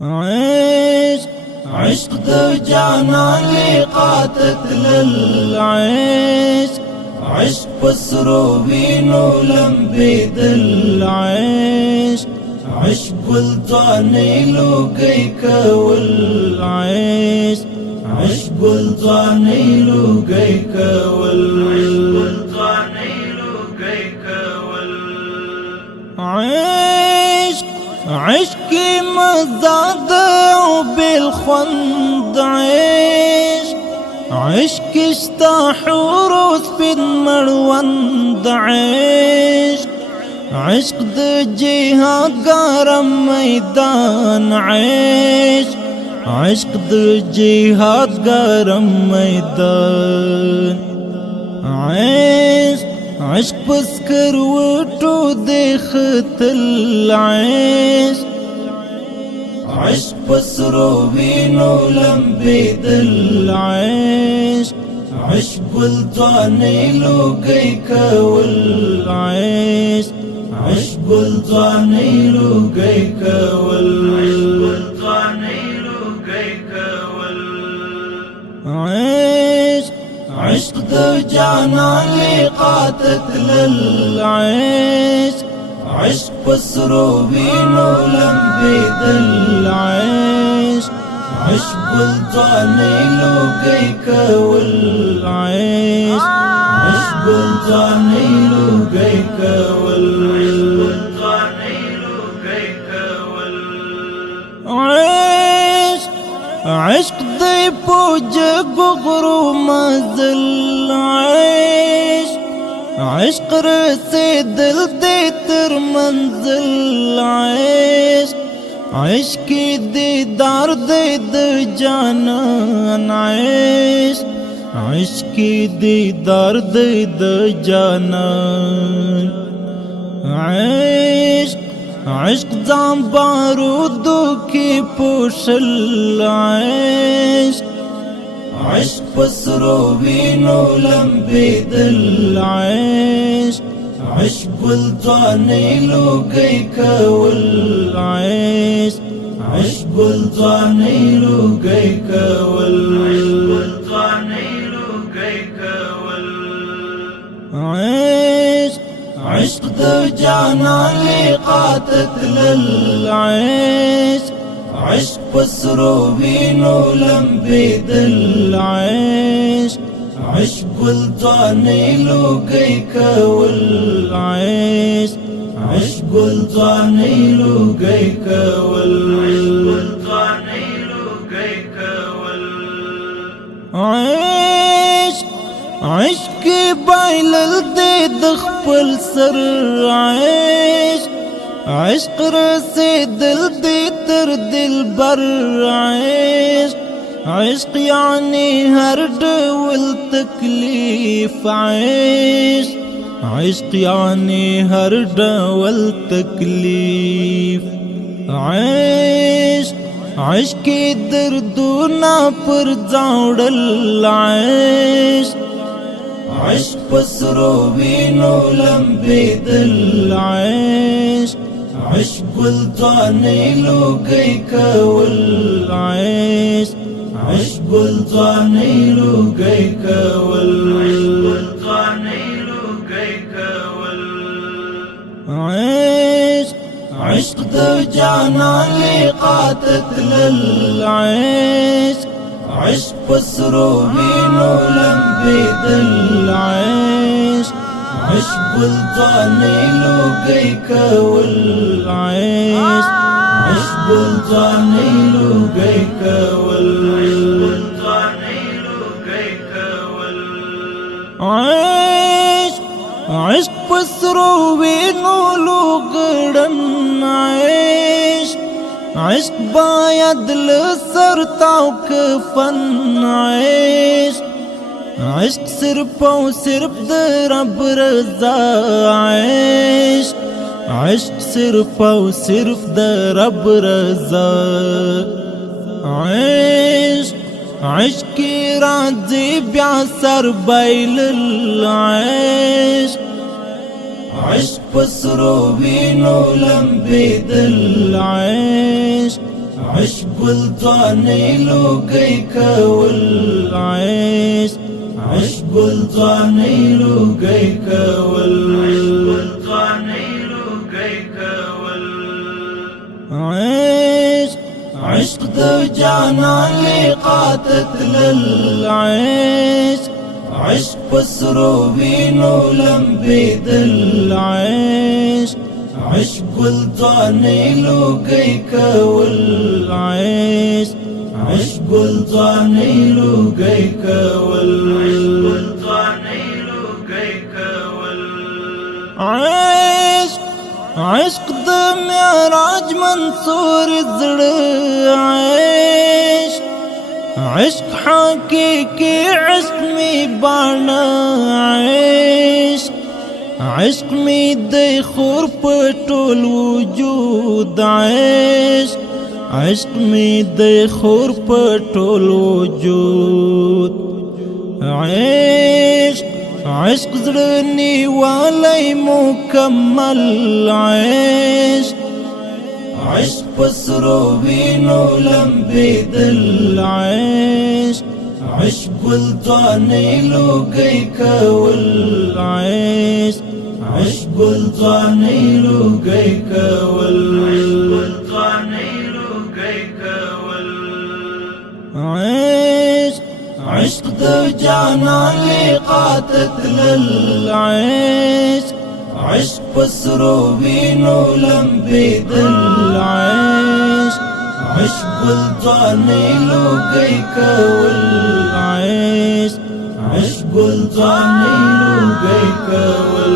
عشق عشق د جانان لقاتت للعشق عشق پسرو وینو لمبید العشق عشق گلزانی لوگی کول عشق عشق گلزانی لوگی کول عشق عشق مزاد بالخند عشق عشق اشتا حروس بالمروند عشق عشق د جهاد گرم میدان عشق عشق د جهاد گرم میدان عشق عشق پس کروٹو دیخت العشق عشق پس روینو لمبید العشق عشق گلزانی لوگی کول عشق عشق گلزانی لوگی کول عشق عشق د جانان لقاتت للعشق عشق پسرو وینو لمبید العشق عشق گلزانی لوگی کول عشق عشق گلزانی لوگی کول عشق عشق دی پوج گغرو مزل عشق عشق رسیدل دی تر منزل عشق عشق دیدار دی د جانان عشق عشق دیدار دی د جانان عشق عشق زام بارودو کی پوشل عشق عشق پسرو وینو لمبید العشق عشق گلزانی لوگی کول عشق عشق گلزانی لوگی کول عشق عشق د جانان لقاتت للعشق عشق پسرو وینو لمبید العشق عشق گلزانی لوگی کول عشق عشق گلزانی لوگی کول عشق عشق بایلل دی د خپل سر عشق عشق رسیدل دی تر دلبر عشق عشق یعنی هر ډول تکلیف عشق عشق یعنی هر ډول تکلیف عشق عشق دردونا پر ځاوړل عشق عشق پسرو وینو لمبید العشق عشق گلزانی لوگی کول عشق عشق گلزانی لوگی کول عشق عشق د جانان لقاتت للعشق عشق پسرو وینو لمبید العشق عشق گلزانی لوگی کول عشق عشق گلزانی لوگی کول عشق عشق پسرو وینو لوگڑن عشق عشق باید لسر تاو کفن عشق عشق صرف او صرف در رب رضا عشق عشق صرف او صرف در رب رضا عشق عشق کی راضی بیا سر بیل العشق عشق پسرو وینو لمبید العشق عشق الځواني لوګي کول عشق عشق الځواني لوګي کول عشق عشق د جانان لقاتت للعشق عشق پسرو وینو لمبیدل عشق عشق الځواني لوګي کول عشق عشق الځواني لوګي کول عشق عشق د معراج منصور زړه عشق عشق حقيقي عشق می باڼه عشق عشق می د خور په ټول وجود عشق عشق می د خور په ټول وجود عشق عشق زړه نیوالی مکمل عشق عشق پسرو وینو لمبیدل عشق عشق الځواني لوګي کول عشق عشق الځواني لوګي کول عشق عشق د جانان لقاتت للعشق عشق پسرو وینو لمبیدل عشق عشق الځواني لوګي کول عشق عشق الځواني لوګي کول